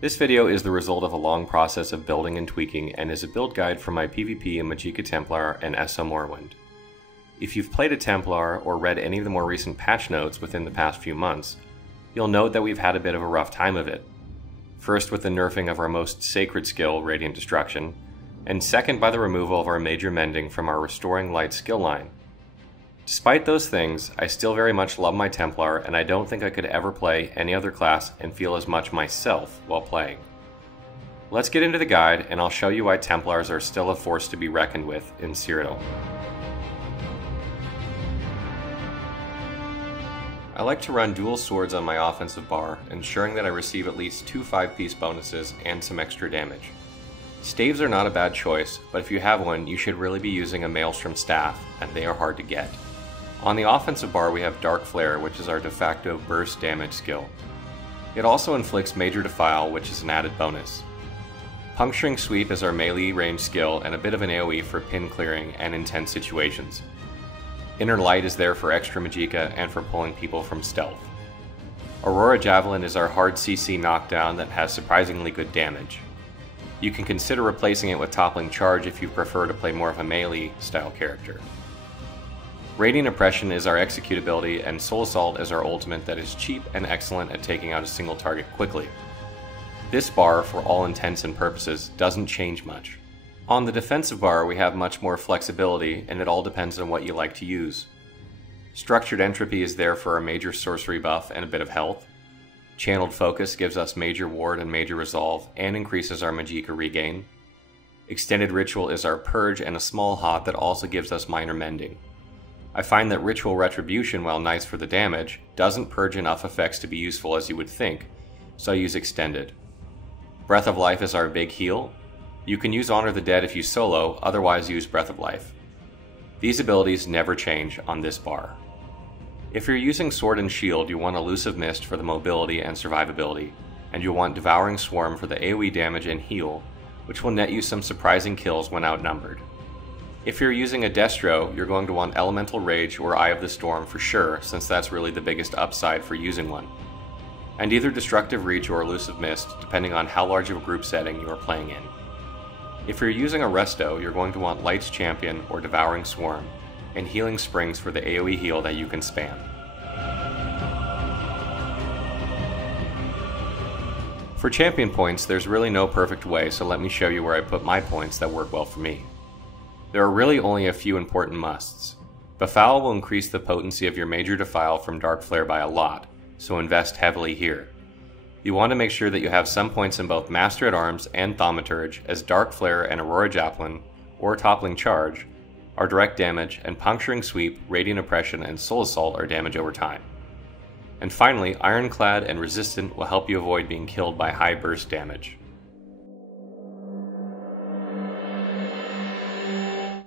This video is the result of a long process of building and tweaking and is a build guide for my PvP Magicka Templar and ESO Morrowind. If you've played a Templar or read any of the more recent patch notes within the past few months, you'll note that we've had a bit of a rough time of it. First with the nerfing of our most sacred skill, Radiant Destruction, and second by the removal of our major mending from our Restoring Light skill line. Despite those things, I still very much love my Templar, and I don't think I could ever play any other class and feel as much myself while playing. Let's get into the guide, and I'll show you why Templars are still a force to be reckoned with in Cyrodiil. I like to run dual swords on my offensive bar, ensuring that I receive at least 2 5-piece bonuses and some extra damage. Staves are not a bad choice, but if you have one, you should really be using a Maelstrom staff, and they are hard to get. On the offensive bar we have Dark Flare, which is our de facto burst damage skill. It also inflicts Major Defile, which is an added bonus. Puncturing Sweep is our melee range skill and a bit of an AoE for pin clearing and intense situations. Inner Light is there for extra Magicka and for pulling people from stealth. Aurora Javelin is our hard CC knockdown that has surprisingly good damage. You can consider replacing it with Toppling Charge if you prefer to play more of a melee style character. Radiant Oppression is our execute ability, and Soul Assault is our ultimate that is cheap and excellent at taking out a single target quickly. This bar, for all intents and purposes, doesn't change much. On the defensive bar we have much more flexibility, and it all depends on what you like to use. Structured Entropy is there for a major sorcery buff and a bit of health. Channeled Focus gives us major ward and major resolve, and increases our Magicka regain. Extended Ritual is our purge and a small hot that also gives us minor mending. I find that Ritual Retribution, while nice for the damage, doesn't purge enough effects to be useful as you would think, so I use Extended. Breath of Life is our big heal. You can use Honor the Dead if you solo, otherwise use Breath of Life. These abilities never change on this bar. If you're using Sword and Shield, you want Elusive Mist for the mobility and survivability, and you'll want Devouring Swarm for the AoE damage and heal, which will net you some surprising kills when outnumbered. If you're using a Destro, you're going to want Elemental Rage or Eye of the Storm for sure, since that's really the biggest upside for using one. And either Destructive Reach or Elusive Mist, depending on how large of a group setting you are playing in. If you're using a Resto, you're going to want Light's Champion or Devouring Swarm, and Healing Springs for the AoE heal that you can spam. For champion points, there's really no perfect way, so let me show you where I put my points that work well for me. There are really only a few important musts. Befoul will increase the potency of your Major Defile from Dark Flare by a lot, so invest heavily here. You want to make sure that you have some points in both Master at Arms and Thaumaturge, as Dark Flare and Aurora Javelin, or Toppling Charge, are direct damage, and Puncturing Sweep, Radiant Oppression, and Soul Assault are damage over time. And finally, Ironclad and Resistant will help you avoid being killed by high burst damage.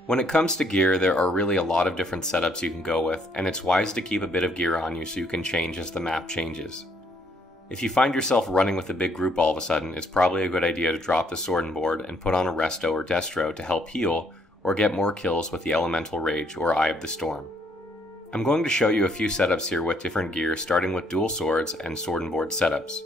When it comes to gear, there are really a lot of different setups you can go with, and it's wise to keep a bit of gear on you so you can change as the map changes. If you find yourself running with a big group all of a sudden, it's probably a good idea to drop the sword and board and put on a Resto or Destro to help heal or get more kills with the Elemental Rage or Eye of the Storm. I'm going to show you a few setups here with different gear, starting with dual swords and sword and board setups.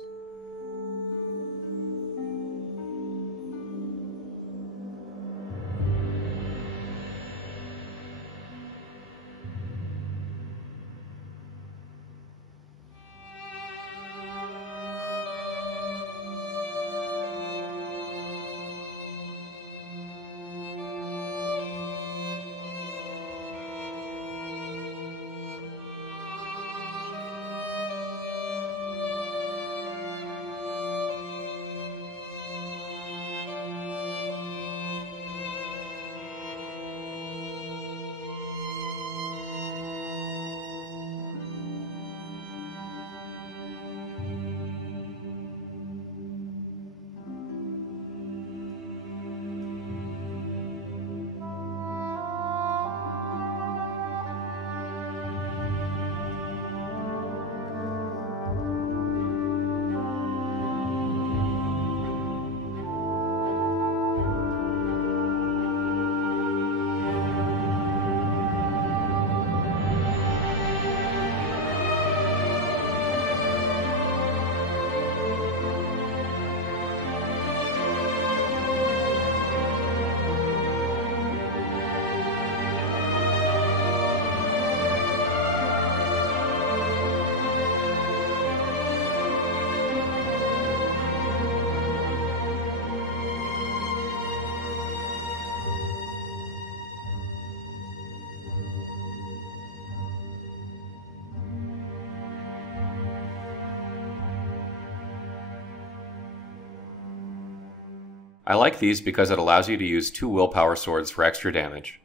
I like these because it allows you to use 2 willpower swords for extra damage.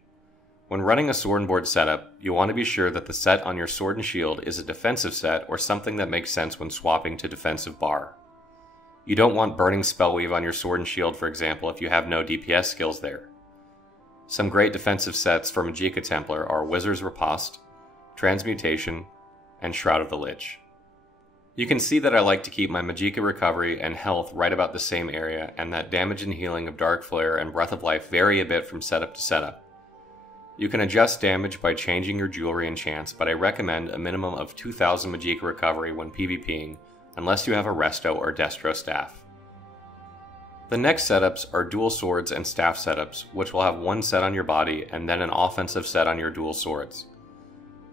When running a sword and board setup, you want to be sure that the set on your sword and shield is a defensive set or something that makes sense when swapping to defensive bar. You don't want Burning Spellweave on your sword and shield, for example, if you have no DPS skills there. Some great defensive sets for Magicka Templar are Wizard's Riposte, Transmutation, and Shroud of the Lich. You can see that I like to keep my Magicka recovery and health right about the same area, and that damage and healing of Dark Flare and Breath of Life vary a bit from setup to setup. You can adjust damage by changing your jewelry and chants, but I recommend a minimum of 2000 Magicka recovery when PvPing, unless you have a Resto or Destro staff. The next setups are dual swords and staff setups, which will have one set on your body and then an offensive set on your dual swords.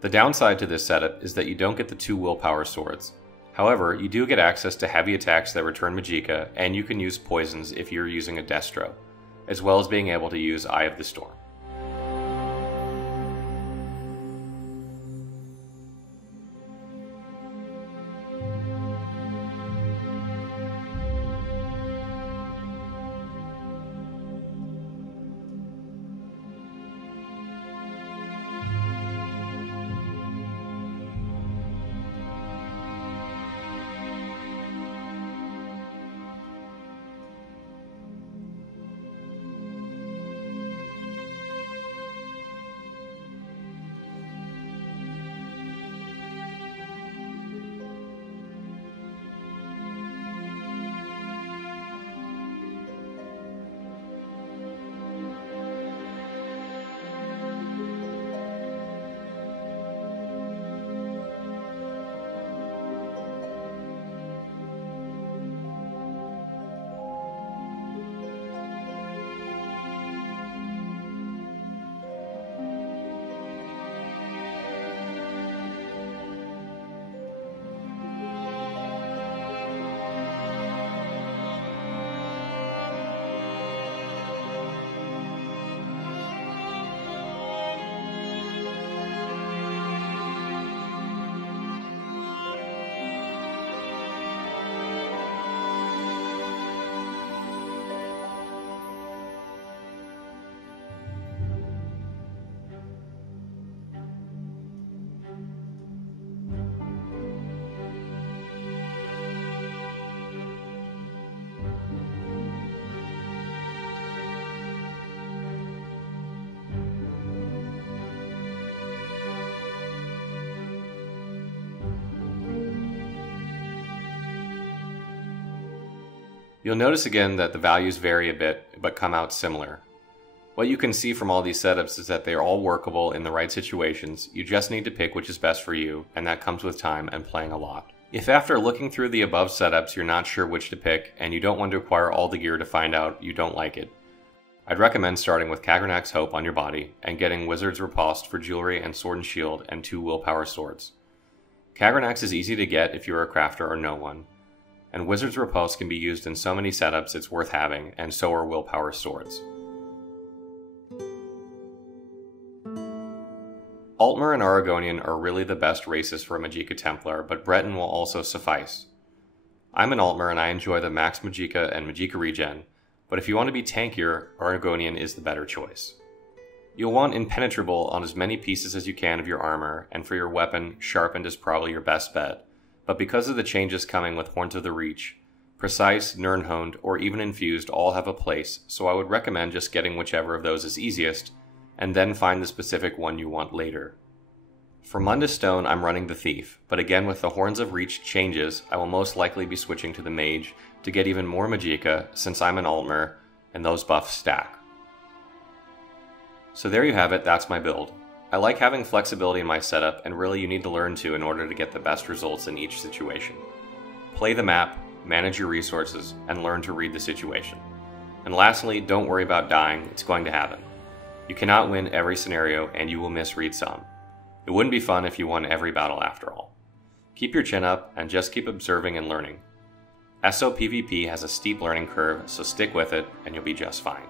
The downside to this setup is that you don't get the 2 willpower swords. However, you do get access to heavy attacks that return Magicka, and you can use poisons if you're using a Destro, as well as being able to use Eye of the Storm. You'll notice again that the values vary a bit, but come out similar. What you can see from all these setups is that they are all workable in the right situations. You just need to pick which is best for you, and that comes with time and playing a lot. If after looking through the above setups you're not sure which to pick, and you don't want to acquire all the gear to find out you don't like it, I'd recommend starting with Kagranak's Hope on your body, and getting Wizard's Riposte for jewelry and sword and shield and 2 willpower swords. Kagranak's is easy to get if you're a crafter or no one, and Wizard's Riposte can be used in so many setups it's worth having, and so are willpower swords. Altmer and Aragonian are really the best races for a Magicka Templar, but Breton will also suffice. I'm an Altmer and I enjoy the Max Magicka and Magicka Regen, but if you want to be tankier, Aragonian is the better choice. You'll want Impenetrable on as many pieces as you can of your armor, and for your weapon, Sharpened is probably your best bet, but because of the changes coming with Horns of the Reach, Precise, Nirnhoned, or even Infused all have a place, so I would recommend just getting whichever of those is easiest, and then find the specific one you want later. For Mundus Stone, I'm running the Thief, but again with the Horns of Reach changes, I will most likely be switching to the Mage to get even more Magicka, since I'm an Altmer, and those buffs stack. So there you have it, that's my build. I like having flexibility in my setup, and really you need to learn to in order to get the best results in each situation. Play the map, manage your resources, and learn to read the situation. And lastly, don't worry about dying, it's going to happen. You cannot win every scenario, and you will misread some. It wouldn't be fun if you won every battle after all. Keep your chin up, and just keep observing and learning. ESO PvP has a steep learning curve, so stick with it, and you'll be just fine.